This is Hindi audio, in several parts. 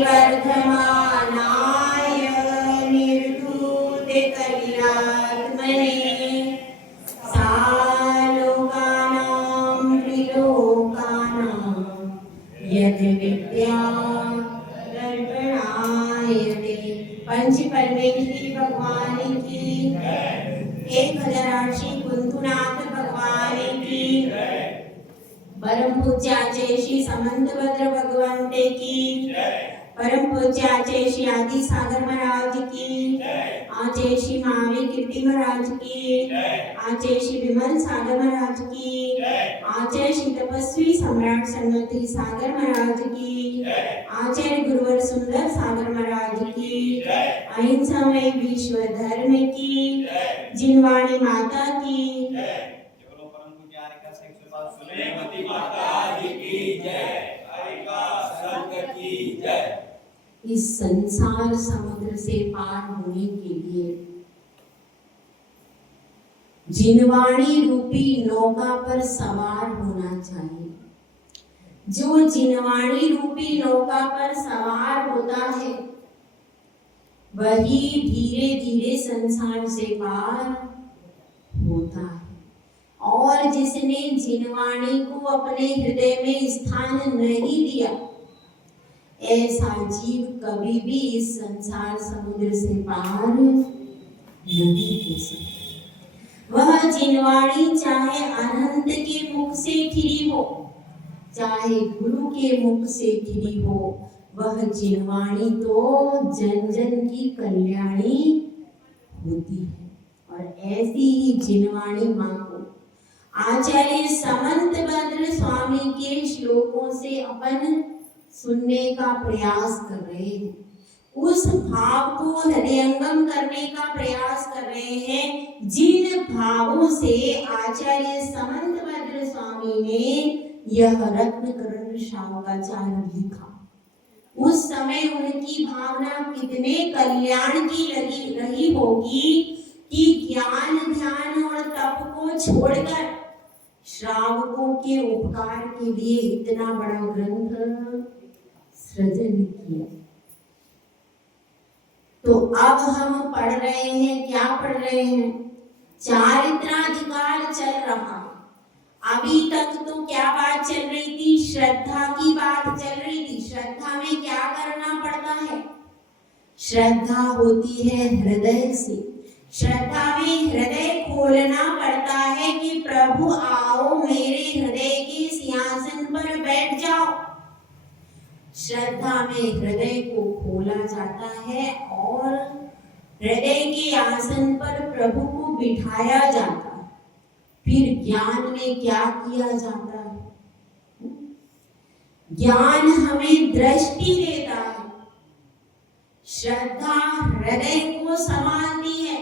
वर्धमानाय निर्धूतकल्यात्मने सालोकानां त्रिलोकानां यद्विद्या दर्पणायते। पंच परमेश्वरी भगवान की 1008 कुंतुनाथ भगवान की परम पूज्य आचार्य श्री समंतभद्र भगवंते की परम पूज्य आचार्य श्री आदि सागर महाराज की आचार्य श्री महावीर कीर्ति महाराज की आचार्य श्री विमल सागर महाराज की आचार्य श्री तपस्वी सम्राट सन्मति सागर महाराज की आचार्य गुरुवर सुंदर सागर महाराज की अहिंसामय विश्व धर्म की जिनवाणी माता की इस संसार समुद्र से पार होने के लिए जिनवाणी रूपी नौका पर सवार होना चाहिए। जो जिनवाणी रूपी नौका पर सवार होता है वही धीरे धीरे संसार से पार होता है। और जिसने जिनवाणी को अपने हृदय में स्थान नहीं दिया ऐसा जीव कभी भी इस संसार समुद्र से पार नहीं हो सकता। वह जिनवाणी चाहे अनंत के मुख से खिली हो चाहे गुरु के मुख से खिली हो, वह जिनवाणी तो जन जन की कल्याणी होती है। और ऐसी ही जिनवाणी मां को आचार्य समंतभद्र स्वामी के श्लोकों से अपन सुनने का प्रयास कर रहे हैं, उस भाव को हृदयंगम करने का प्रयास कर रहे हैं जिन भावों से आचार्य समंतभद्र स्वामी ने यह रत्नकरण शावकाचार्य लिखा। उस समय उनकी भावना कितने कल्याण की लगी रही होगी कि ज्ञान ध्यान और तप को छोड़कर श्रावकों के उपकार के लिए इतना बड़ा ग्रंथ सृजन किया। तो अब हम पढ़ रहे हैं, क्या पढ़ रहे हैं? चारित्राधिकार चल रहा। अभी तक तो क्या बात चल रही थी? श्रद्धा की बात चल रही थी। श्रद्धा में क्या करना पड़ता है? श्रद्धा होती है हृदय से। श्रद्धा में हृदय खोलना पड़ता है कि प्रभु आओ मेरे हृदय के सिंहासन पर बैठ जाओ। श्रद्धा में हृदय को खोला जाता है और हृदय के आसन पर प्रभु को बिठाया जाता है। फिर ज्ञान में क्या किया जाता है? ज्ञान हमें दृष्टि देता है। श्रद्धा हृदय को संभालती है,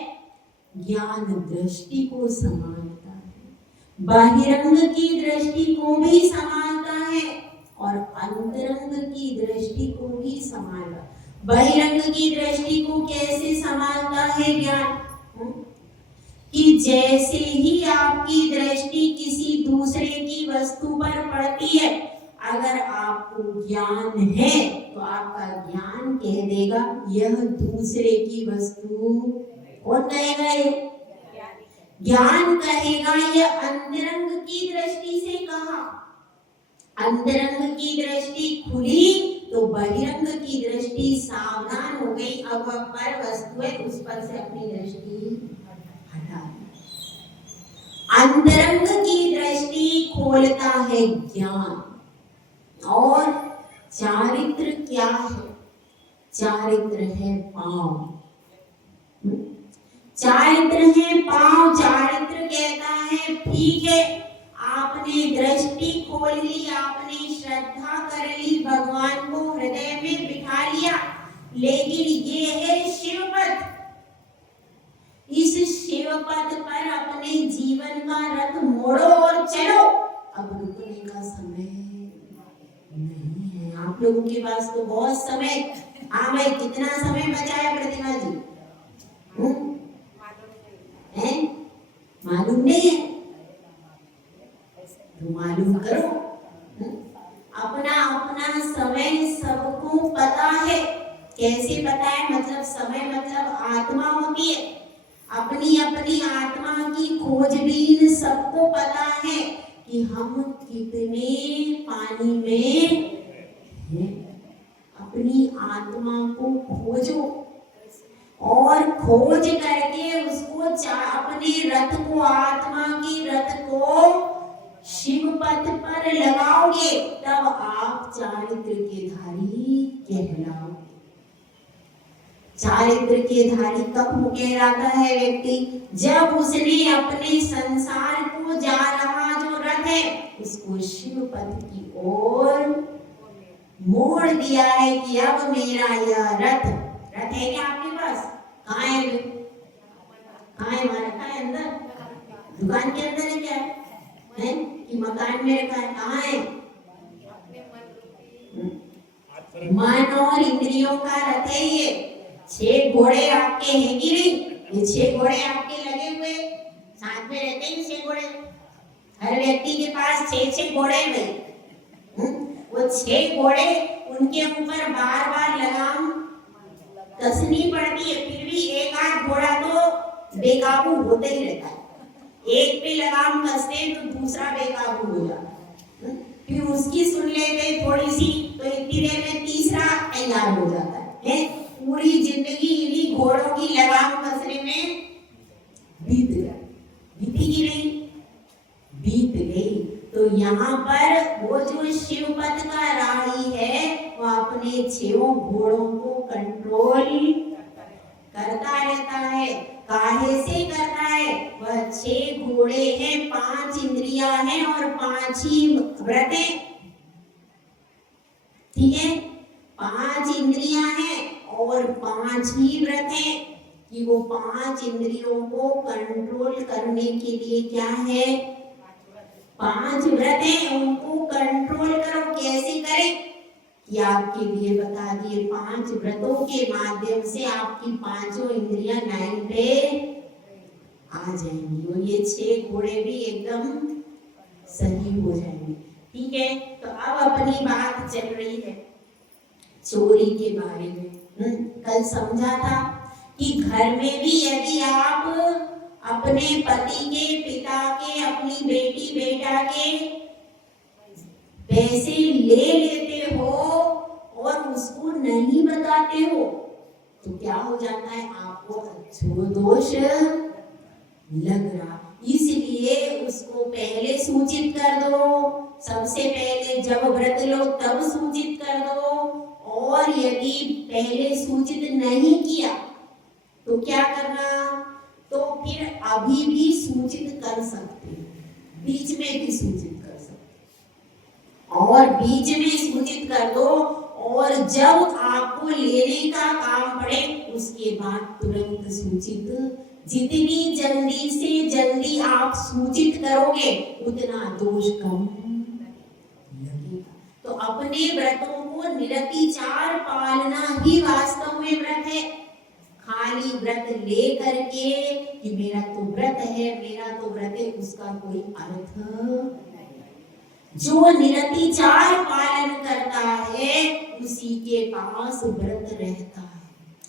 ज्ञान दृष्टि को संभालता है, बाहिरंग की दृष्टि को भी संभालता है और अंतरंग की दृष्टि को भी संभालता। बहिरंग की दृष्टि को कैसे संभालता है ज्ञान? कि जैसे ही आपकी दृष्टि किसी दूसरे की वस्तु पर पड़ती है, अगर आपको ज्ञान है तो आपका ज्ञान कह देगा यह दूसरे की वस्तु। कौन कहेगा? ये ज्ञान कहेगा। यह अंतरंग की दृष्टि से कहा। अंतरंग की दृष्टि खुली तो बहिरंग की दृष्टि सावधान हो गई। अब वह पर वस्तु है, उस पर से अपनी दृष्टि हटा। अंतरंग की दृष्टि खोलता है ज्ञान। और चारित्र क्या है? चारित्र है पांव। चारित्र है पांव। चारित्र कहता है ठीक है, आपने दृष्टि खोल ली, आपने श्रद्धा कर ली, भगवान को हृदय में बिठा लिया, लेकिन ये है शिवपथ। इस शिवपथ पर अपने जीवन का रथ मोड़ो और चलो। अब रुकने का समय नहीं है। आप लोगों के पास तो बहुत समय। हाँ भाई, कितना समय बचा है प्रतिमा जी? मालूम नहीं है तो मालूम करो। अपना अपना समय सबको पता कैसे पता है? मतलब समय मतलब आत्मा होती है। अपनी अपनी आत्मा की खोजबीन सबको पता है कि हम कितने पानी में हैं। अपनी आत्मा को खोजो और खोज करके उसको अपने रथ को, आत्मा की रथ को शिव पथ पर लगाओगे, तब आप चारित्र के धारी कहलाओगे। चारित्र के धारी कब कहलाता है व्यक्ति? जब उसने अपने संसार को जा रहा जो रथ है उसको शिव पथ की ओर मोड़ दिया है कि अब मेरा यह रथ है क्या आपके पास? कहाँ है? कहाँ है? वहाँ रखा है अंदर, दुकान के अंदर है क्या है कि मकान में रखा है? कहाँ है? मन और इंद्रियों का रथ है ये। 6 घोड़े आपके हैं कि नहीं? ये 6 घोड़े आपके लगे हुए साथ में रहते हैं। 6 घोड़े हर व्यक्ति के पास 6 घोड़े हैं। वो 6 घोड़े, उनके ऊपर बार बार लगाम कसनी पड़ती है, फिर भी एक आध घोड़ा तो बेकाबू होता ही रहता है। एक पे लगाम कसते तो दूसरा बेकाबू हो जाता है, फिर उसकी सुन लेते थोड़ी सी तो इतनी देर में तीसरा तैयार हो जाता है। पूरी जिंदगी इन्हीं घोड़ों की लगाम कसने में बीत बीती की नहीं बीत गई। तो यहाँ पर वो जो शिवपथ का राही है वो अपने 6 घोड़ों को कंट्रोल करता रहता है। काहे से करता है? वह 6 घोड़े हैं, 5 इंद्रियां हैं और 5 ही व्रत है। ठीक है, 5 इंद्रियां हैं और 5 ही व्रत है कि वो 5 इंद्रियों को कंट्रोल करने के लिए क्या है? 5 व्रत है, उनको कंट्रोल करो। कैसे करें कि आपके लिए बता दिए। 5 व्रतों के माध्यम से आपकी 5 इंद्रियां लाइन पे आ जाएंगी और ये 6 घोड़े भी एकदम सही हो जाएंगे। ठीक है, तो अब अपनी बात चल रही है चोरी के बारे में। कल समझा था कि घर में भी यदि आप अपने पति के, पिता के, अपनी बेटी बेटा के पैसे ले लेते हो और उसको नहीं बताते हो तो क्या हो जाता है? आपको अच्छो दोष लग रहा। इसलिए उसको पहले सूचित कर दो। सबसे पहले जब व्रत लो तब सूचित कर दो। और यदि पहले सूचित नहीं किया तो क्या करना? तो फिर अभी भी सूचित कर सकते, बीच में भी सूचित कर सकते, और बीच में सूचित कर दो। और जब आपको लेने का काम पड़े उसके बाद तुरंत सूचित। जितनी जल्दी से जल्दी आप सूचित करोगे उतना दोष कम लगेगा। तो अपने व्रतों को निरतिचार पालना ही वास्तव में व्रत है। खाली व्रत ले करके कि मेरा तो व्रत है, मेरा तो व्रत है, उसका कोई अर्थ नहीं। जो निरतिचार पालन करता है उसी के पास व्रत रहता है,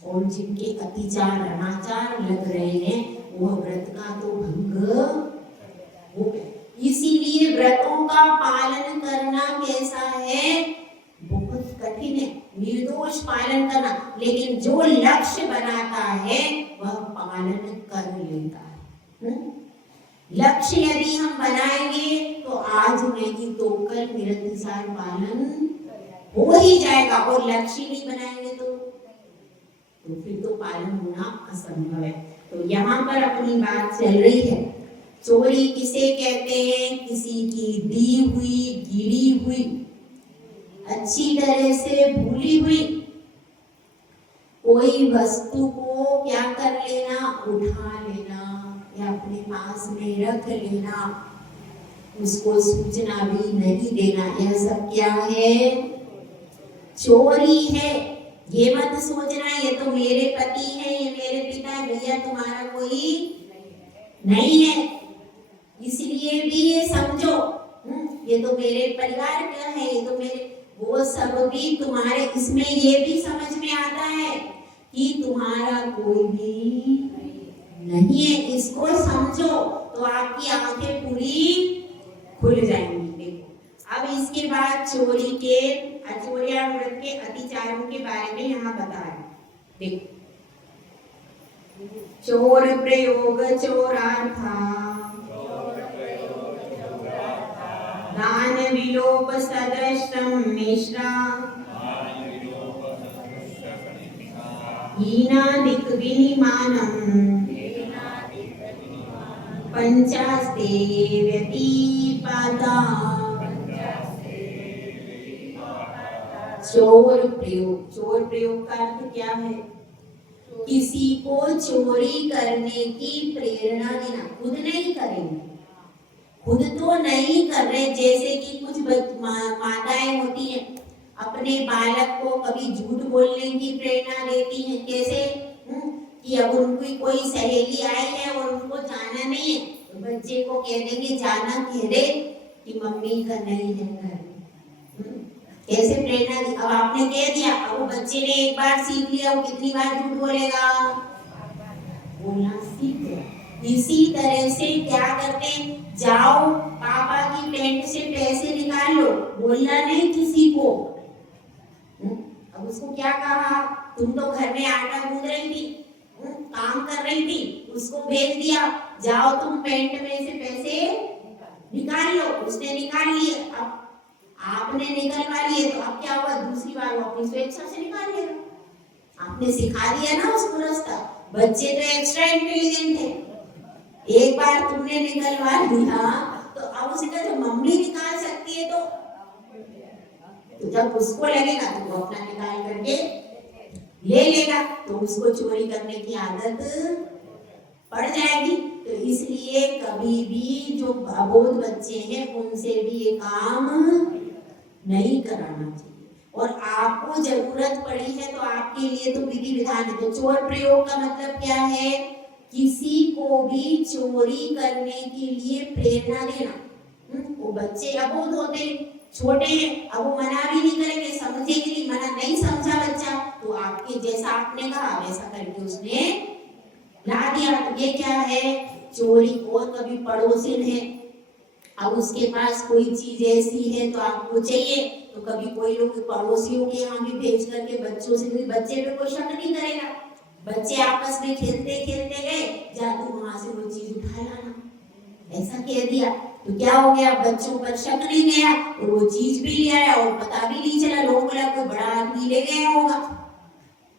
और जिनके अतिचार अनाचार लग रहे हैं वह व्रत का तो भंग हो गया। इसीलिए व्रतों का पालन करना कैसा है? बहुत कठिन है, निर्दोष पालन करना। लेकिन जो लक्ष्य बनाता है वह पालन कर लेता है। लक्ष्य यदि हम बनाएंगे तो आज नहीं तो कल निरंतर पालन हो ही जाएगा, और लक्ष्य नहीं बनाएंगे तो फिर तो पालन होना असंभव है। तो यहाँ पर अपनी बात चल रही है, चोरी किसे कहते हैं? किसी की दी हुई, गिरी हुई, अच्छी तरह से भूली हुई कोई वस्तु को क्या कर लेना? उठा लेना या अपने पास में रख लेना, उसको सूचना भी नहीं देना। यह सब क्या है? चोरी है। ये मत सोचना ये तो मेरे पति है, ये मेरे पिता है, भैया तुम्हारा कोई नहीं है, इसलिए भी ये समझो ये तो मेरे परिवार का है, ये तो मेरे, वो सब भी तुम्हारे, इसमें ये भी समझ में में आता है कि तुम्हारा कोई भी नहीं है, इसको समझो तो आपकी आंखें पूरी खुल जाएंगी। देखो अब इसके बाद चोरी के अचोरिया व्रत के अतिचारों के बारे में यहाँ बता रहे। देखो चोर प्रयोग चोरार्था, दान विलोप सदृशम मिश्रा, हीनादिक विनिमानम पंचास्ते व्यतिपाता। चोर प्रयोग का अर्थ क्या है? किसी को चोरी करने की प्रेरणा देना। खुद नहीं करेंगे, खुद तो नहीं कर रहे। जैसे कि कुछ माताएं होती हैं, अपने बालक को कभी झूठ बोलने की प्रेरणा देती हैं। कैसे? कि अब उनकी कोई सहेली आई है और उनको जाना नहीं है, तो बच्चे को कह देंगे जाना, कह दे कि मम्मी का नहीं है घर। कैसे प्रेरणा दी? अब आपने कह दिया, अब वो बच्चे ने एक बार सीख लिया, वो कितनी बार झूठ बोलेगा? बोलना सीख गया। इसी तरह से क्या करते, जाओ पापा की पैंट से पैसे निकाल लो, बोलना नहीं किसी को। अब उसको क्या कहा? तुम तो घर में आटा गूंद रही थी, काम कर रही थी, उसको भेज दिया, जाओ तुम पैंट में से पैसे निकाल लो। उसने निकाल लिए, अब आपने निकलवा लिए, तो अब क्या हुआ? दूसरी बार वो अपनी स्वेच्छा से निकाल लेगा। आपने सिखा दिया ना उसको रास्ता। बच्चे तो एक्स्ट्रा इंटेलिजेंट है। एक बार तुमने निकलवा लिया, तो अब उसे कहा जब मम्मी निकाल सकती है तो जब उसको लगेगा तो वो अपना निकाल करके ले लेगा, तो उसको चोरी करने की आदत पड़ जाएगी। तो इसलिए कभी भी जो अबोध बच्चे हैं उनसे भी ये काम नहीं कराना चाहिए। और आपको जरूरत पड़ी है तो आपके लिए तो विधि विधान है। तो चोर प्रयोग का मतलब क्या है? किसी को भी चोरी करने के लिए प्रेरणा देना। वो बच्चे अबोध होते हैं, छोटे हैं, अब वो मना भी नहीं करेंगे, समझेंगे नहीं। मना नहीं समझा बच्चा तो आपके जैसा आपने कहा वैसा करके उसने ला दिया। तो ये क्या है? चोरी। और कभी पड़ोसिन है, अब उसके पास कोई चीज ऐसी है तो आपको चाहिए, तो कभी कोई लोग पड़ोसियों के यहाँ भी भेज करके बच्चों से भी, बच्चे पे कोई शक नहीं करेगा। बच्चे आपस में खेलते खेलते गए, जा तू वहां से वो चीज उठा लाना, ऐसा कह दिया, तो क्या हो गया? बच्चों पर शक नहीं गया और वो चीज भी ले आया और पता भी नहीं चला। लोगों को लगा कोई बड़ा आदमी ले गया होगा।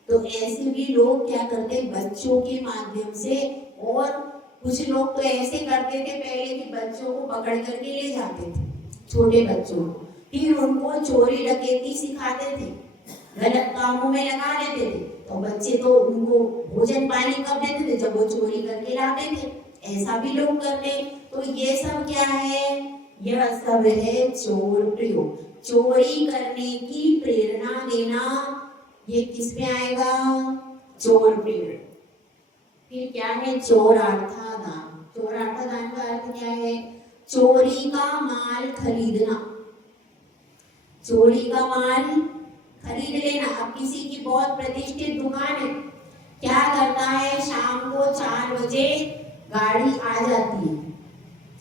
तो ऐसे भी लोग क्या करते, बच्चों के माध्यम से। और कुछ लोग तो ऐसे करते थे पहले कि बच्चों को पकड़ करके ले जाते थे, छोटे बच्चों को, फिर उनको चोरी डकैती सिखाते थे, गलत कामों में लगा देते थे। तो बच्चे तो उनको भोजन पानी कब देते थे? जब वो चोरी करके लाते थे। ऐसा भी लोग करते। तो ये सब क्या है? यह सब है चोर प्रयोग। चोरी करने की प्रेरणा देना, ये किस में आएगा? चोर प्रयोग। फिर क्या है? चोरार्थादान। चोरार्थादान का अर्थ क्या है? चोरी का माल खरीदना, चोरी का माल खरीद लेना। अब किसी की बहुत प्रतिष्ठित दुकान है, क्या करता है? शाम को 4 बजे गाड़ी आ जाती है।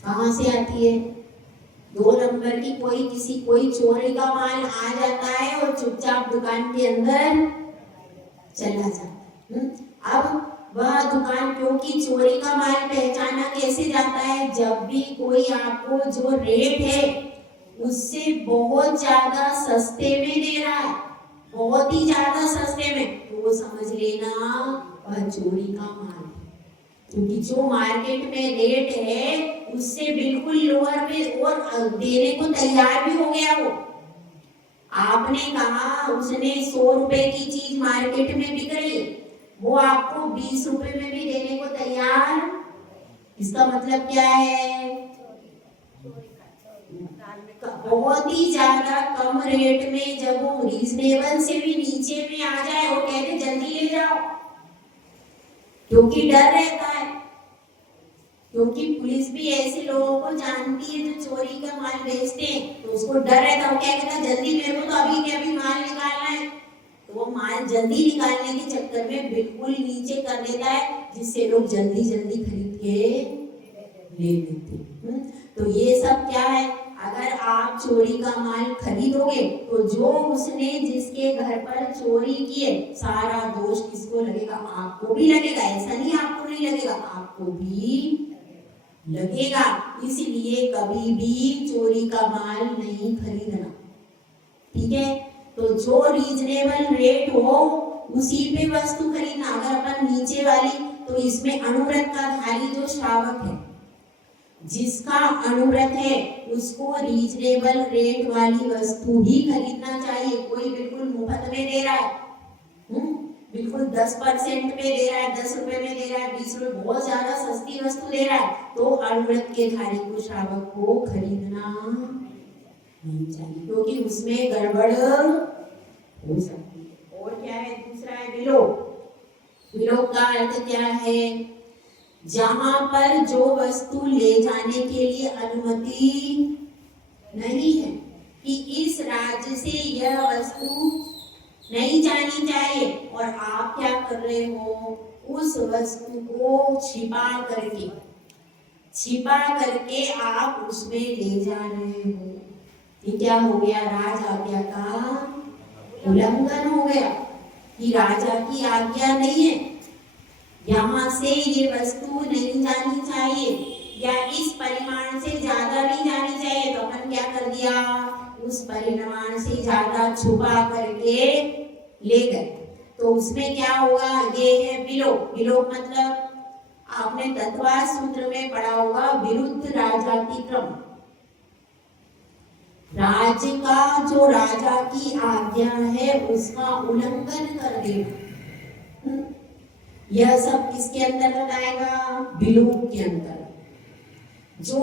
कहाँ से आती है? 2 नंबर की कोई चोरी का माल आ जाता है और चुपचाप दुकान के अंदर चला जाता है। अब वह दुकान, क्योंकि चोरी का माल पहचाना कैसे जाता है? जब भी कोई आपको जो रेट है उससे बहुत ज्यादा सस्ते में दे रहा है, बहुत ही ज्यादा सस्ते में, तो वो समझ लेना वह चोरी का माल है। क्योंकि जो मार्केट में रेट है उससे बिल्कुल लोअर में और देने को तैयार भी हो गया वो। आपने कहा उसने 100 रुपए की चीज मार्केट में बिक रही है, वो आपको 20 रुपए में भी देने को तैयार। इसका मतलब क्या है? बहुत ही ज्यादा कम रेट में जब वो रीजनेबल से भी नीचे में आ जाए, वो कहते जल्दी ले जाओ, क्योंकि डर रहता है। क्योंकि पुलिस भी ऐसे लोगों को जानती है जो चोरी का माल बेचते हैं, तो उसको डर रहता है। वो क्या कहता है? जल्दी मेरे को तो अभी के अभी माल निकालना है, तो वो माल जल्दी निकालने के चक्कर में बिल्कुल नीचे कर देता है, जिससे लोग जल्दी जल्दी खरीद के ले लेते। तो ये सब क्या है, अगर आप चोरी का माल खरीदोगे तो जो उसने जिसके घर पर चोरी की है, सारा दोष किसको लगेगा? आपको भी लगेगा। ऐसा नहीं आपको नहीं लगेगा, आपको भी लगेगा। इसलिए कभी भी चोरी का माल नहीं खरीदना, ठीक है? तो जो रीजनेबल रेट हो उसी पे वस्तु खरीदना। अगर अपन नीचे वाली, तो इसमें अनुव्रत का धारी जो श्रावक है, जिसका अनुव्रत है, उसको रीजनेबल रेट वाली वस्तु ही खरीदना चाहिए। कोई बिल्कुल मुफ्त में दे रहा है, बिल्कुल 10% पे दे रहा है, 10 रुपए में दे रहा है, 20 रुपए, बहुत ज्यादा सस्ती वस्तु दे रहा है, तो अनुव्रत के धारी को, श्रावक को खरीदना नहीं चाहिए, क्योंकि उसमें गड़बड़ हो सकती है। और क्या है? दूसरा है विलोप। विलोप का अर्थ क्या है? जहां पर जो वस्तु ले जाने के लिए अनुमति नहीं है कि इस राज्य से यह वस्तु नहीं जानी चाहिए, और आप क्या कर रहे हो? उस वस्तु को छिपा करके आप उसमें ले जा रहे हो। ये क्या हो गया? राज आज्ञा का उल्लंघन हो गया, कि राजा की आज्ञा नहीं है, यहाँ से ये वस्तु नहीं जानी चाहिए, या इस परिमाण से ज्यादा नहीं जानी चाहिए, तो अपन क्या कर दिया? उस परिमाण से ज्यादा छुपा करके ले गए। तो उसमें क्या होगा? ये है विलोप। विलोप मतलब आपने तत्वाद सूत्र में पढ़ा होगा, विरुद्ध राजातिक्रम। राज्य का जो राजा की आज्ञा है उसका उल्लंघन कर देना, यह सब किसके अंतर्गत आएगा? विलोप के अंतर्गत। जो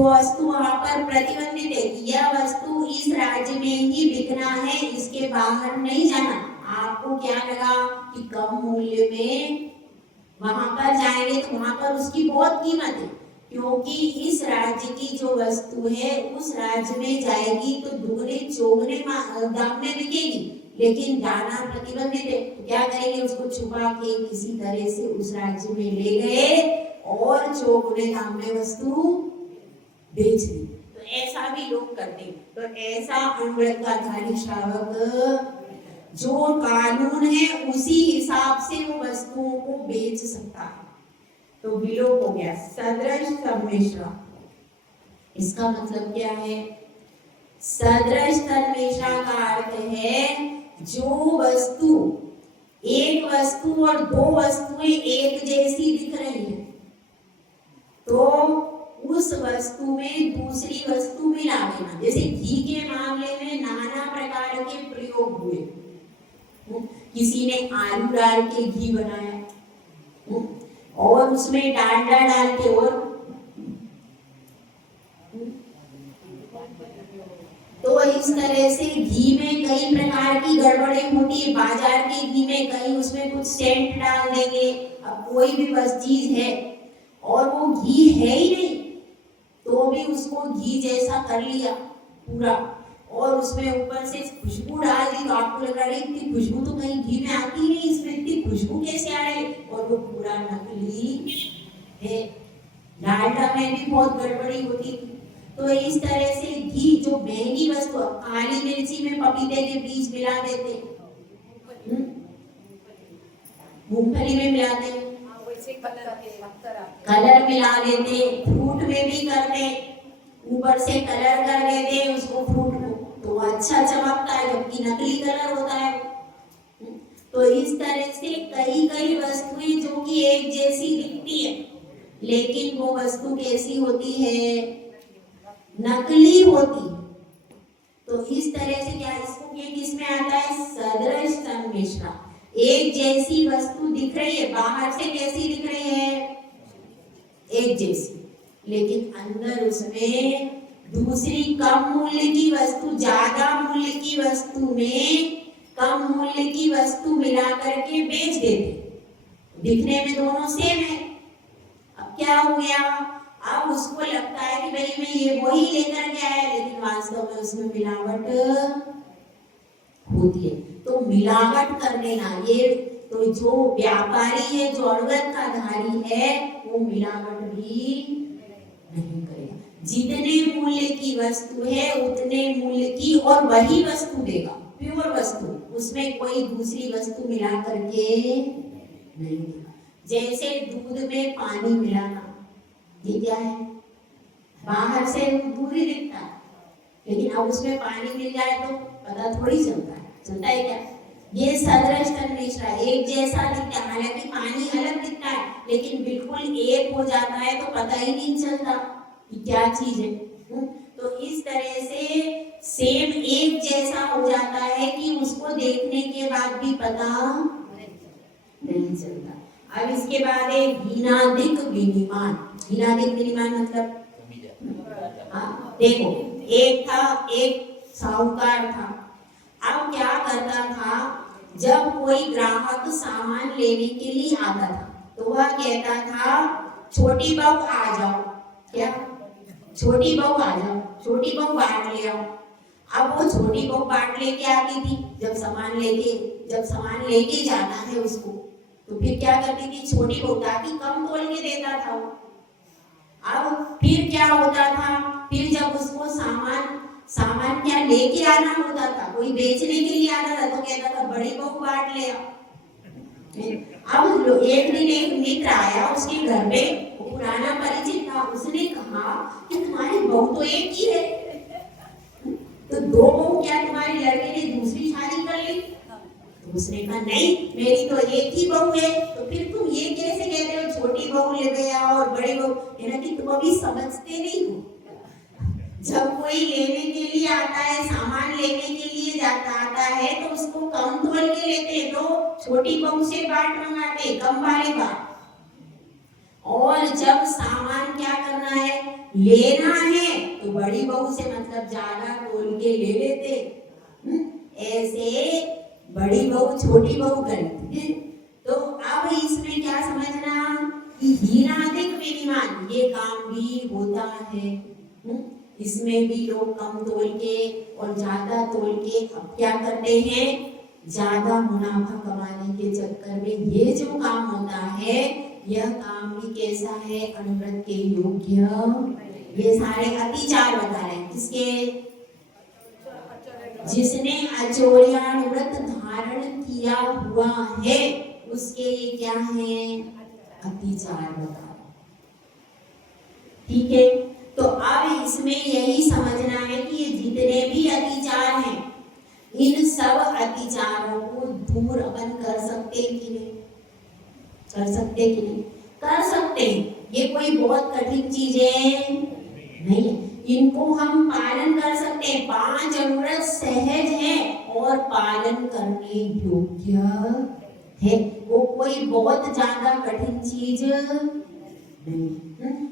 वस्तु वहां पर प्रतिबंधित है, यह वस्तु इस राज्य में ही बिकना है, इसके बाहर नहीं जाना। आपको क्या लगा कि कम मूल्य में वहां पर जाएंगे तो वहां पर उसकी बहुत कीमत है, क्योंकि इस राज्य की जो वस्तु है उस राज्य में जाएगी तो दुगने चौगने दाम में बिकेगी, लेकिन जाना प्रतिबंधित है। तो क्या करेंगे? उसको छुपा के किसी तरह से उस राज्य में ले गए और चौगुने दाम में वस्तु बेच दी। तो ऐसा भी लोग करते हैं। तो ऐसा अनुव्रत का धारी श्रावक जो कानून है उसी हिसाब से वो वस्तुओं को बेच सकता है। तो विलोप हो गया। सदृश सम्मिश्रा, इसका मतलब क्या है? सदृश सम्मिश्रा का अर्थ है जो वस्तु, एक वस्तु और दो वस्तुएं एक जैसी दिख रही है, तो उस वस्तु में दूसरी वस्तु मिला देना। जैसे घी के मामले में नाना प्रकार के प्रयोग हुए, किसी ने आलू डाल के घी बनाया और उसमें डालडा डाल के, और तो इस तरह से घी में कई प्रकार की गड़बड़ें होती है। बाजार के घी में कहीं उसमें कुछ सेंट डाल देंगे। अब कोई भी बस चीज है और वो घी है ही नहीं, तो भी उसको घी जैसा कर लिया पूरा, और उसमें ऊपर से खुशबू डाल दी, तो आपको लग रहा है इतनी खुशबू तो कहीं घी में आती नहीं, इसमें इतनी खुशबू कैसे आ रही? और वो पूरा नकली है। डालडा में भी बहुत गड़बड़ी होती थी। तो इस तरह से घी, जो महंगी वस्तु, काली मिर्ची में पपीते के बीज मिला देते, मूंगफली में मिला देते, कलर मिला देते, फ्रूट में भी करते, ऊपर से कलर कर देते उसको, फ्रूट को, तो अच्छा चमकता है, जबकि नकली कलर होता है। तो इस तरह से कई कई वस्तुएं जो कि एक जैसी दिखती है, लेकिन वो वस्तु कैसी होती है? नकली होती। तो इस तरह से क्या, इसको ये किस में आता है? सदृश सम्मिश्रा। एक जैसी वस्तु दिख रही है, बाहर से कैसी दिख रही है? एक जैसी, लेकिन अंदर उसमें दूसरी कम मूल्य की वस्तु, ज्यादा मूल्य की वस्तु में कम मूल्य की वस्तु मिला करके बेच देते। दिखने में दोनों सेम है। अब क्या हो गया? अब उसको लगता है कि भाई मैं ये वही लेकर के आया, लेकिन वास्तव में उसमें मिलावट होती है। तो मिलावट कर देना, ये तो जो व्यापारी है, जो जरूरत का धारी है, वो मिलावट भी नहीं करेगा। जितने मूल्य की वस्तु है उतने मूल्य की और वही वस्तु देगा, प्योर वस्तु, उसमें कोई दूसरी वस्तु मिला करके नहीं देगा। जैसे दूध में पानी मिलाना, ये क्या है? बाहर से दूध ही दिखता है, लेकिन अब उसमें पानी मिल जाए तो पता थोड़ी चलता है क्या? ये सदृष्टन मिश्रा, एक जैसा दिखता है, हालांकि पानी अलग दिखता है, लेकिन बिल्कुल एक हो जाता है तो पता ही नहीं चलता कि क्या चीज है। तो इस तरह से सेम एक जैसा हो जाता है कि उसको देखने के बाद भी पता नहीं चलता। अब इसके बाद है हीनादिक विनिमान। हीनादिक विनिमान मतलब, हाँ देखो, एक साहूकार था। अब क्या करता था, जब कोई ग्राहक सामान लेने के लिए आता था तो वह कहता था छोटी बहू आ जाओ, क्या छोटी बहू आ जाओ, छोटी बहू बाट ले आओ। अब वो छोटी बहू बाट लेके आती थी, जब सामान लेके जाना है उसको, तो फिर क्या करती थी, छोटी बहू ताकि कम तोल के देता था वो। अब फिर क्या होता था, फिर जब उसको सामान क्या लेके आना होता था, कोई बेचने के लिए आता था, तो कहता था बड़ी बहू बाट ले आओ। अब एक दिन एक मित्र आया उसके घर में, पुराना परिचित था, उसने कहा कि तुम्हारी बहू तो एक ही है, तो दो बहू क्या तुम्हारे लड़के ने दूसरी शादी कर ली? तो उसने कहा नहीं, मेरी तो एक ही बहू है। तो फिर तुम ये कैसे कहते हो छोटी बहू ले गया और बड़ी बहू? कि तुम अभी समझते नहीं हो। जब कोई लेने के लिए आता है, सामान लेने के लिए आता है, तो उसको कम तोल के लेते हैं, तो छोटी बहू से बाट मंगाते, कम वाली बाट। और जब सामान क्या करना है, लेना है, तो बड़ी बहू से मतलब ज्यादा तोल के ले लेते। ऐसे बड़ी बहू छोटी बहू करती। तो अब इसमें क्या समझना कि हीनादिक विनिमान ये काम भी होता है। इसमें भी लोग कम तोल के और ज्यादा तोल के अब क्या करते हैं, ज्यादा मुनाफा कमाने के चक्कर में ये जो काम होता है, यह काम भी कैसा है, अनुव्रत के योग्य। ये सारे अतिचार बता रहे हैं किसके? जिसने अचोर्यानुव्रत धारण किया हुआ है उसके ये क्या है, अतिचार बता रहे। ठीक है, तो अब इसमें यही समझना है कि ये जितने भी अतिचार हैं, इन सब अतिचारों को दूर अपन कर सकते कि नहीं? कर सकते कि नहीं? कर सकते हैं। ये कोई बहुत कठिन चीजें नहीं है, इनको हम पालन कर सकते हैं। 5 अनुव्रत सहज है और पालन करने योग्य है, वो कोई बहुत ज्यादा कठिन चीज नहीं।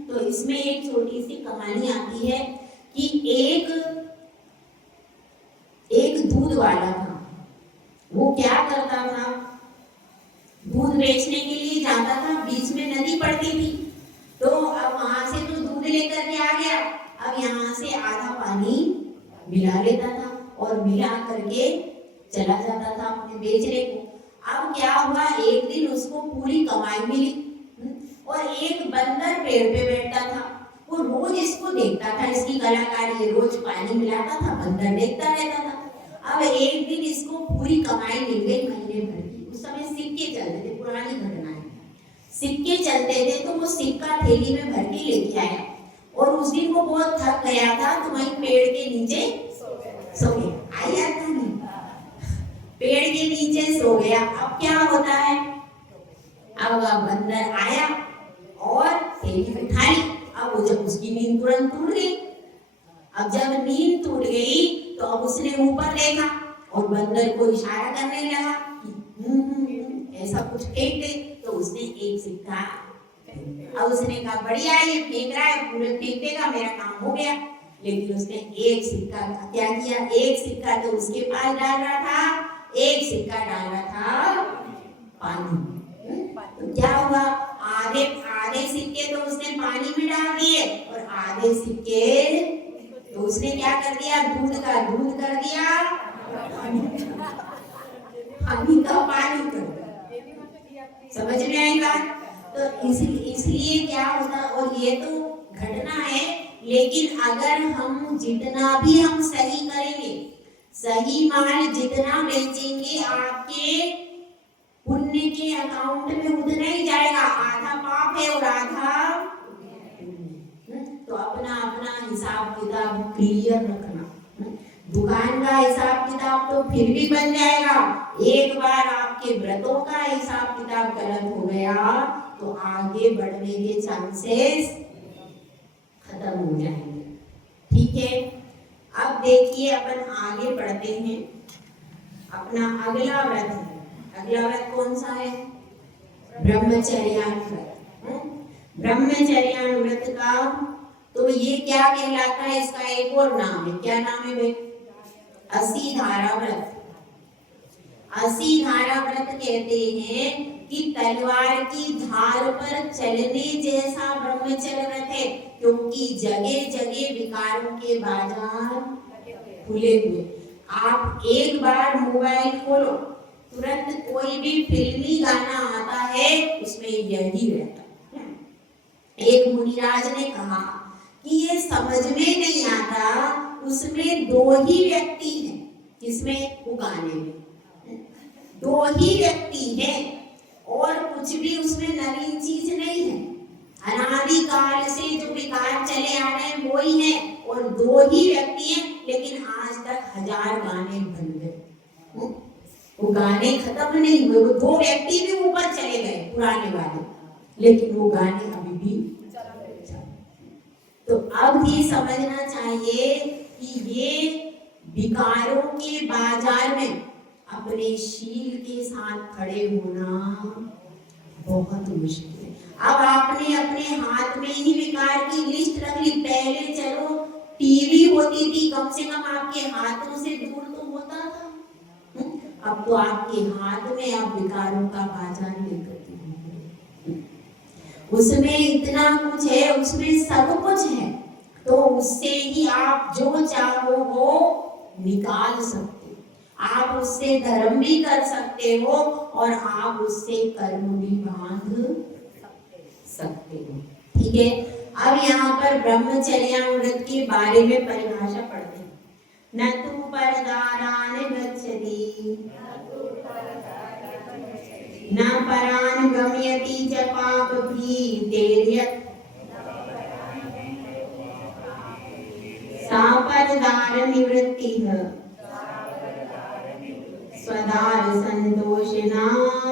तो इसमें एक छोटी सी कहानी आती है कि एक दूध वाला था। वो क्या करता था, दूध बेचने के लिए जाता था, बीच में नदी पड़ती थी, तो अब वहां से तो दूध लेकर के आ गया, अब यहाँ से आधा पानी मिला लेता था और मिला करके चला जाता था अपने बेचने को। अब क्या हुआ, एक दिन उसको पूरी कमाई मिली और एक बंदर पेड़ पे बैठता था। वो रोज इसको देखता था, इसकी कलाकारी, रोज पानी मिलाता था, बंदर देखता रहता था। अब एक दिन इसको पूरी कमाई मिल गई महीने भर की। उस समय सिक्के चलते थे, पुरानी घटना है, सिक्के चलते थे, तो वो सिक्का थैली में भर के लेके आया और उस दिन वो बहुत थक गया था, तो वहीं पेड़ के नीचे सो गया। आया था नहीं, पेड़ के नीचे सो गया। अब क्या होता है, अब बंदर आया और थैली उठा ली। अब वो जब उसकी नींद तुरंत टूट गई। अब जब नींद टूट गई तो अब उसने ऊपर देखा और बंदर को इशारा करने लगा कि ऐसा कुछ फेंक दे। तो उसने एक सिक्का, अब उसने कहा बढ़िया ये फेंक रहा है, पूरे फेंक देगा, मेरा काम हो गया। लेकिन उसने एक सिक्का क्या किया, एक सिक्का तो उसके पास डाल रहा था, एक सिक्का डाल रहा था पानी में। तो क्या हुआ, आधे सिक्के तो उसने पानी में डाल दिए और आधे सिक्के तो उसने क्या कर दिया, दूध का दूध कर दिया पानी का पानी कर, समझ में आई बात? तो इसलिए क्या होता, और ये तो घटना है, लेकिन अगर हम जितना भी हम सही करेंगे, सही माल जितना बेचेंगे, आपके पुण्य के अकाउंट में उतना ही जाएगा, आधा पाप है और आधा। तो अपना अपना हिसाब किताब क्लियर रखना। दुकान का हिसाब किताब तो फिर भी बन जाएगा, एक बार आपके व्रतों का हिसाब किताब गलत हो गया तो आगे बढ़ने के चांसेस खत्म हो जाएंगे। ठीक है, अब देखिए अपन आगे बढ़ते हैं। अपना अगला व्रत है, अगला व्रत कौन सा है? ब्रह्मचर्यान व्रत। ब्रह्मचर्यान व्रत का तो ये क्या कहलाता है? इसका एक और नाम है, क्या नाम है भाई? असी धारा व्रत। असी धारा व्रत कहते हैं कि तलवार की धार पर चलने जैसा ब्रह्मचर्य व्रत है, क्योंकि जगह जगह विकारों के बाजार खुले हुए। आप एक बार मोबाइल खोलो, तुरंत कोई भी फिल्मी गाना आता है, उसमें यही रहता है। एक मुनिराज ने कहा कि ये समझ में नहीं आता, उसमें दो ही व्यक्ति हैं, जिसमें वो गाने में दो ही व्यक्ति हैं और कुछ भी उसमें नवीन चीज नहीं है। अनादि काल से जो विकार चले आ रहे हैं वो ही है, और दो ही व्यक्ति हैं, लेकिन आज तक 1000 गाने बन गए, वो गाने खत्म नहीं हुए। वो दो व्यक्ति भी ऊपर चले गए पुराने वाले, लेकिन वो गाने अभी भी। तो अब ये समझना चाहिए कि ये विकारों के बाजार में अपने शील के साथ खड़े होना बहुत मुश्किल है। अब आपने अपने हाथ में ही विकार की लिस्ट रख ली। पहले चलो टीवी होती थी, कम से कम आपके हाथों से दूर तो होता था, अब तो आपके हाथ में आप विकारों का बाजार लेकर, उसमें इतना कुछ है, उसमें सब कुछ है, तो उससे ही आप जो चाहो वो निकाल सकते, आप उससे धर्म भी कर सकते हो और आप उससे कर्म भी बांध सकते हो। ठीक है, अब यहाँ पर ब्रह्मचर्याव्रत के बारे में परिभाषा पढ़ते हैं। न तु परदारान गच्छति, न परान गमयति च पापभीतेर्यत्, सा परदार निवृत्तिः स्वदार संतोषनामपि।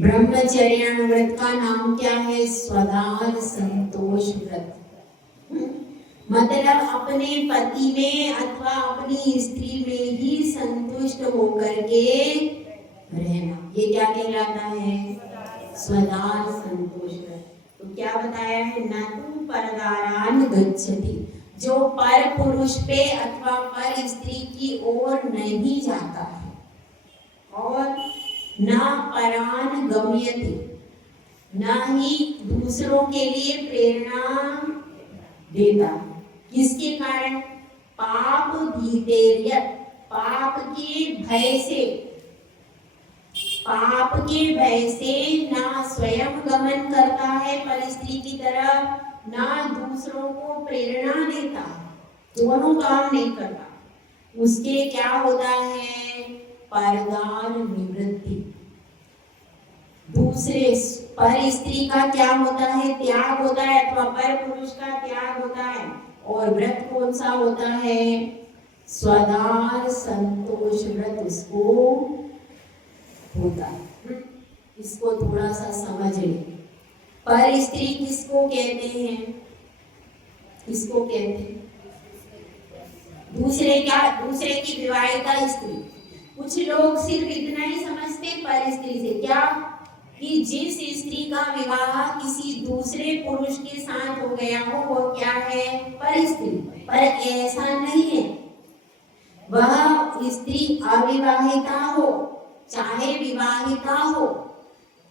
ब्रह्मचर्य व्रत का नाम क्या है? स्वदार संतोष व्रत। मतलब अपने पति में अथवा अपनी स्त्री में ही संतुष्ट होकर के रहना, ये क्या कहलाता है? स्वदार संतोष व्रत। तो क्या बताया है? न तु परदारान गच्छति, जो पर पुरुष पे अथवा पर स्त्री की ओर नहीं जाता है, और न परान गम्यति, न ही दूसरों के लिए प्रेरणा देता। किसके कारण? पाप भीतेर्यत्, पाप के भय से, पाप के भय से ना स्वयं गमन करता है पर स्त्री की तरफ, ना दूसरों को प्रेरणा देता, दोनों काम नहीं करता। उसके क्या होता है? परदार निवृत्ति। दूसरे पर स्त्री का क्या होता है? त्याग होता है, अथवा पर पुरुष का त्याग होता है। और व्रत कौन सा होता है? स्वदार संतोष व्रत उसको होता है। इसको थोड़ा सा समझ ले। पर स्त्री किसको कहते हैं? किसको कहते हैं? दूसरे की विवाहिता स्त्री। कुछ लोग सिर्फ इतना ही समझते पर स्त्री से क्या, कि जिस स्त्री का विवाह किसी दूसरे पुरुष के साथ हो गया हो वो क्या है? पर स्त्री। पर ऐसा नहीं है। वह स्त्री अविवाहिता हो, चाहे विवाहिता हो,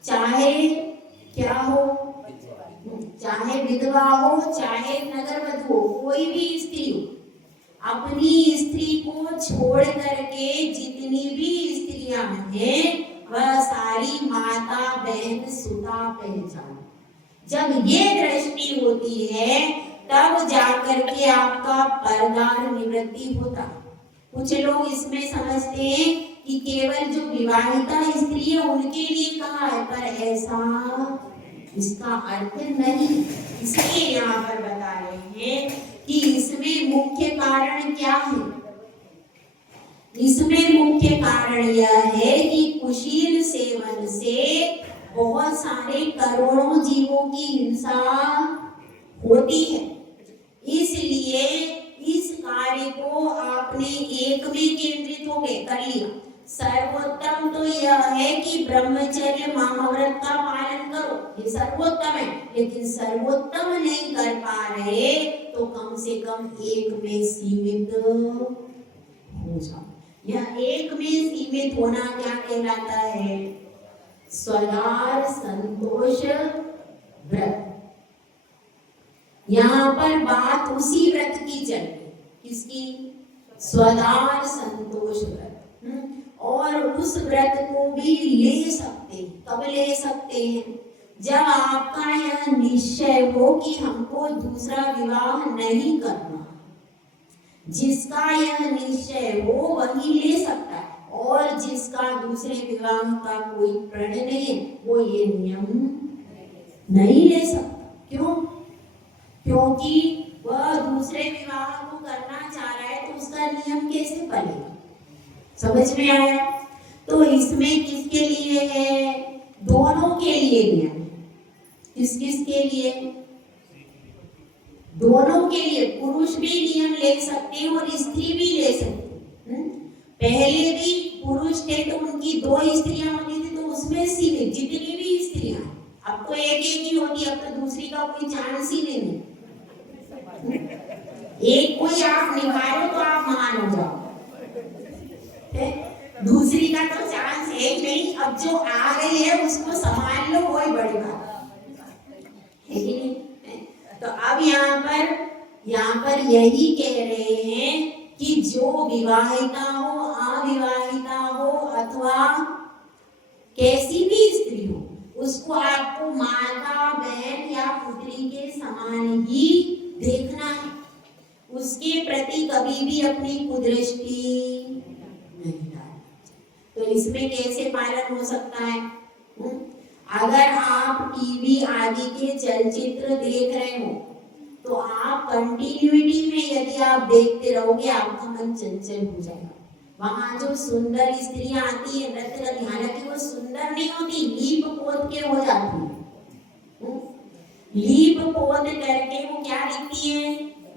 चाहे क्या हो, चाहे विधवा हो, चाहे नगरवधु हो, कोई भी स्त्री हो, अपनी स्त्री को छोड़ करके जितनी भी स्त्रियां हैं वह सारी माता, बहन, सुता पहचान। जब ये दृष्टि होती है तब जाकर के आपका परदार निवृत्ति होता। कुछ लोग इसमें समझते हैं कि केवल जो विवाहिता स्त्री है उनके लिए कहा है, पर ऐसा इसका अर्थ नहीं। इसलिए यहाँ पर बता रहे हैं कि इसमें मुख्य कारण क्या है। इसमें मुख्य कारण यह है कि कुशील सेवन से बहुत सारे करोड़ों जीवों की हिंसा होती है। इसलिए इस कार्य को आपने एक में केंद्रित हो गए कर लिया। सर्वोत्तम तो यह है कि ब्रह्मचर्य महाव्रत का पालन करो, ये सर्वोत्तम है। लेकिन सर्वोत्तम नहीं कर पा रहे तो कम से कम एक में सीमित हो जाओ। यह एक में सीमित होना क्या कहलाता है? स्वदार संतोष व्रत। यहाँ पर बात उसी व्रत की चल रही, किसकी? स्वदार संतोष व्रत। और उस व्रत को भी ले सकते हैं। कब ले सकते हैं? जब आपका यह निश्चय हो कि हमको दूसरा विवाह नहीं करना। जिसका यह निश्चय हो वही ले सकता है, और जिसका दूसरे विवाह का कोई प्रण नहीं है वो ये नियम नहीं ले सकता। क्यों? क्योंकि वह दूसरे विवाह को करना चाह रहा है तो उसका नियम कैसे पलेगा? समझ में आया? तो इसमें किसके लिए है? दोनों के लिए नियम। किस किस के लिए? दोनों के लिए। पुरुष भी नियम ले सकते हैं और स्त्री भी ले सकते हैं। पहले भी पुरुष थे तो उनकी 2 स्त्रियां होती थी, तो उसमें सीमित जितनी भी स्त्रियां। अब तो एक ही होती, अब तो दूसरी का कोई चांस ही नहीं। एक कोई आप निभाओ तो आप महान हो जाओ, दूसरी का तो चांस है ही नहीं। अब जो आ गई है उसको संभाल लो, वही बड़ी बात है कि नहीं? तो अब यहाँ पर यही कह रहे हैं कि जो विवाहिता हो, अविवाहिता हो अथवा कैसी भी स्त्री हो, उसको आपको माता, बहन या पुत्री के समान ही देखना है। उसके प्रति कभी भी अपनी कुदृष्टि नहीं डालना। तो इसमें कैसे पालन हो सकता है? अगर आप टीवी आदि के चलचित्र देख रहे हो तो आप कंटिन्यूटी में यदि आप देखते रहोगे आपका मन चंचल हो जाएगा। वहां जो सुंदर स्त्रियां आती है नृत्य करती, हालांकि वो सुंदर नहीं होती, लीप पोत के हो जाती है। लीप पोत करके वो क्या दिखती है?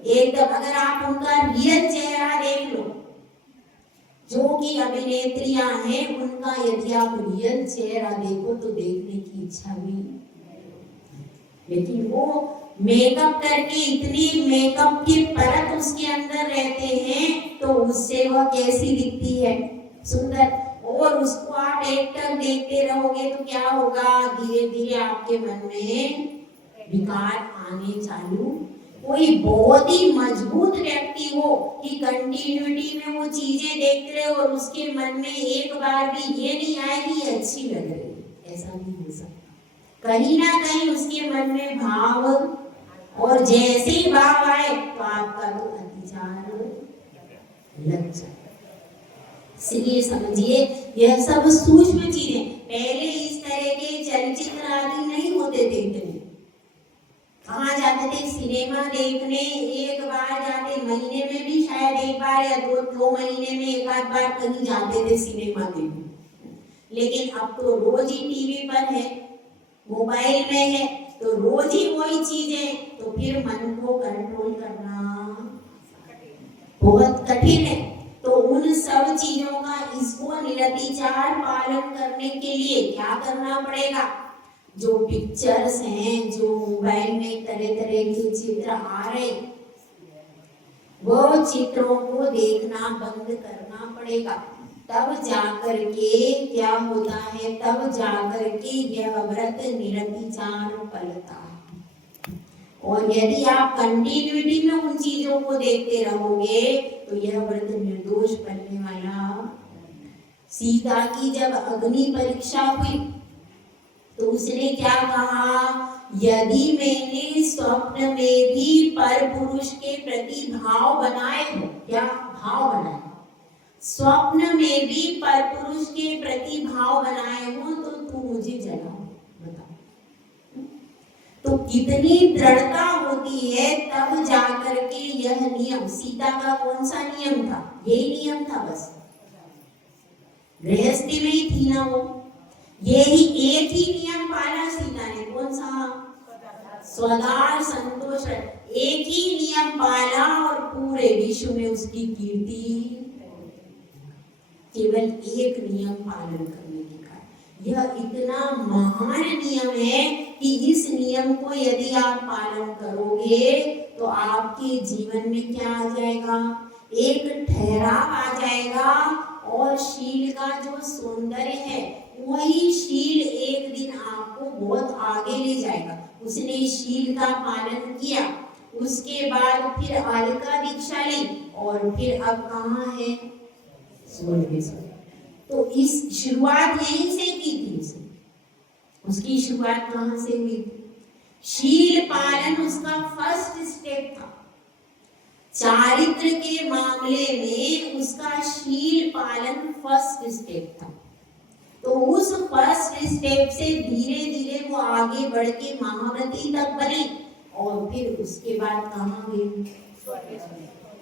एकदम। अगर आप उनका रियल चेहरा देख लो, जो कि अभिनेत्रियां हैं, उनका यदि आप रियल चेहरा देखो तो देखने की इच्छा भी। लेकिन वो मेकअप करके इतनी मेकअप की परत उसके अंदर रहते हैं तो उससे वह कैसी दिखती है? सुंदर। और उसको आप एकटक देखते रहोगे तो क्या होगा? धीरे धीरे आपके मन में विकार आने चालू। कोई बहुत ही मजबूत व्यक्ति हो कि कंटिन्यूटी में वो चीजें देखते रहे और उसके मन में एक बार भी ये नहीं आए कि ये अच्छी लग रही है, ऐसा नहीं हो सकता। कहीं ना कहीं उसके मन में भाव, और जैसे ही भाव आए तो आपका तो अतिचार लग जाए। इसलिए समझिए यह सब सूक्ष्म चीजें। पहले इस तरह के चलचित्र आदि नहीं होते थे इतने। कहाँ जाते थे? सिनेमा देखने एक बार जाते, महीने में भी शायद एक बार या दो महीने में एक आध बार कहीं जाते थे सिनेमा देखने। लेकिन अब तो रोज ही टीवी पर है, मोबाइल में है, तो रोज ही वही चीजें। तो फिर मन को कंट्रोल करना बहुत कठिन है। तो उन सब चीजों का इसको निरतिचार पालन करने के लिए क्या करना पड़ेगा? जो पिक्चर्स हैं, जो मोबाइल में तरह तरह के चित्र आ रहे, वो चित्रों को देखना बंद करना पड़ेगा। तब जाकर के क्या होता है? तब जाकर के यह व्रत निरतिचार फलता है। और यदि आप कंटिन्यूटी में उन चीजों को देखते रहोगे तो यह व्रत निर्दोष बनने वाला। सीता की जब अग्नि परीक्षा हुई तो उसने क्या कहा, यदि मैंने स्वप्न में भी पर पुरुष के प्रति भाव बनाए हो, क्या भाव बनाए, स्वप्न में भी पर पुरुष के प्रति भाव बनाए हो तो तू मुझे जलाओ। तो कितनी दृढ़ता होती है तब जाकर के यह नियम। सीता का कौन सा नियम था, यही नियम था, बस गृहस्थी में ही थी ना वो, यही एक ही नियम पाला सीता ने, कौन सा, स्वदार संतोष, एक ही नियम पाला और पूरे विश्व में उसकी कीर्ति केवल एक नियम पालन करने के कारण। यह इतना महान नियम है कि इस नियम को यदि आप पालन करोगे तो आपके जीवन में क्या आ जाएगा, एक ठहराव आ जाएगा और शील का जो सौंदर्य है वही शील एक दिन आपको बहुत आगे ले जाएगा। उसने शील का पालन किया, उसके बाद फिर आलिका दीक्षा ली और फिर अब कहाँ है, तो इस शुरुआत यहीं से की थी उसने। उसकी शुरुआत कहाँ से हुई थी, शील पालन उसका फर्स्ट स्टेप था। चारित्र के मामले में उसका शील पालन फर्स्ट स्टेप था। तो उस फर्स्ट स्टेप से धीरे धीरे वो आगे बढ़ के महाव्रती तक बने और फिर उसके बाद कहाँ गई,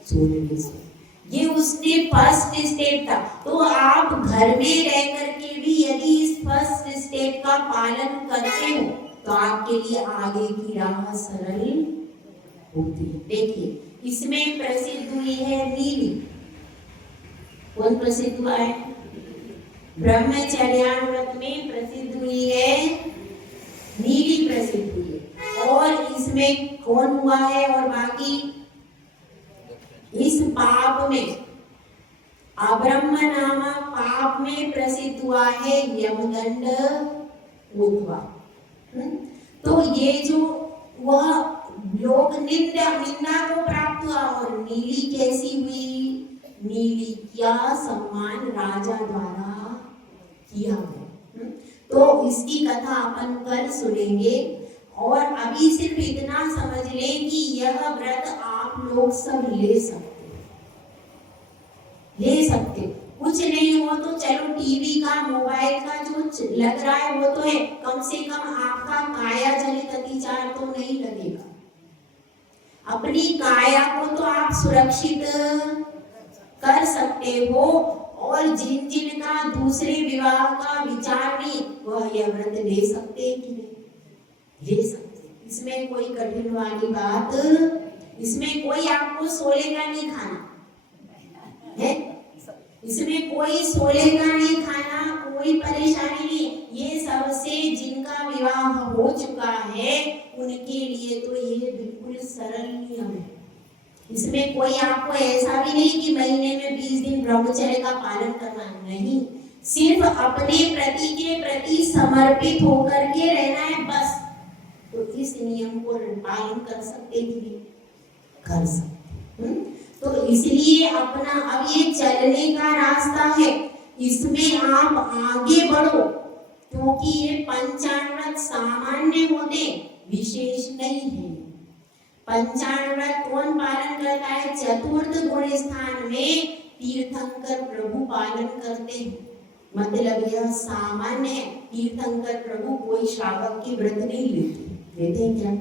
सोलहवीं। ये उसने फर्स्ट स्टेप था। तो आप घर में रह करके भी यदि इस फर्स्ट स्टेप का पालन करते हो तो आपके लिए आगे की राह सरल होती है। देखिए इसमें प्रसिद्ध हुई है नीली, कौन प्रसिद्ध हुआ है, ब्रह्मचर्यानुव्रत में प्रसिद्ध हुई है नीली, प्रसिद्ध हुई है। और इसमें कौन हुआ है, और बाकी इस पाप में अब्रह्म नामक पाप में प्रसिद्ध हुआ है यमदंड उद्वा। तो ये जो वह लोग निंदा को प्राप्त हुआ। और नीली कैसी हुई, नीली क्या सम्मान राजा द्वारा किया गया। तो इसकी कथा अपन कल सुनेंगे। और अभी सिर्फ इतना समझ लें कि यह व्रत आप लोग सब ले सकते। कुछ नहीं हो तो चलो टीवी का, मोबाइल का जो लग रहा है वो तो है, कम से कम आपका काया जनित अतिचार तो नहीं लगेगा। अपनी काया को तो आप सुरक्षित कर सकते हो। और जिन जिन का दूसरे विवाह का विचार नहीं वह यह व्रत ले सकते कि नहीं, ले सकते। इसमें कोई कठिन वाली बात, इसमें कोई आपको सोले का नहीं खाना है, इसमें कोई सोले का नहीं खाना, कोई परेशानी नहीं। ये सबसे जिनका विवाह हो चुका है उनके लिए तो ये बिल्कुल सरल नियम है। इसमें कोई आपको ऐसा भी नहीं कि महीने में 20 दिन ब्रह्मचर्य का पालन करना, नहीं, सिर्फ अपने प्रति के प्रति समर्पित होकर के रहना है बस। तो इस नियम को पालन कर सकते कि कर सकते। तो इसलिए अपना अब ये चलने का रास्ता है, इसमें आप आगे बढ़ो क्योंकि ये पंचामृत सामान्य होते, विशेष नहीं है। पंचामृत कौन पालन करता है, चतुर्थ गुण स्थान में तीर्थंकर प्रभु पालन करते हैं। मतलब यह सामान्य है, तीर्थंकर प्रभु कोई श्रावक की व्रत नहीं लेते हैं क्या,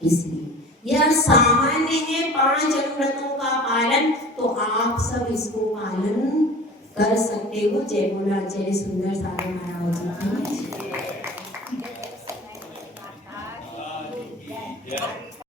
इसलिए यह सामान्य है 5 अनुव्रतों का पालन। तो आप सब इसको पालन कर सकते हो। जय बोला जय सुंदर सागर महाराज जी की।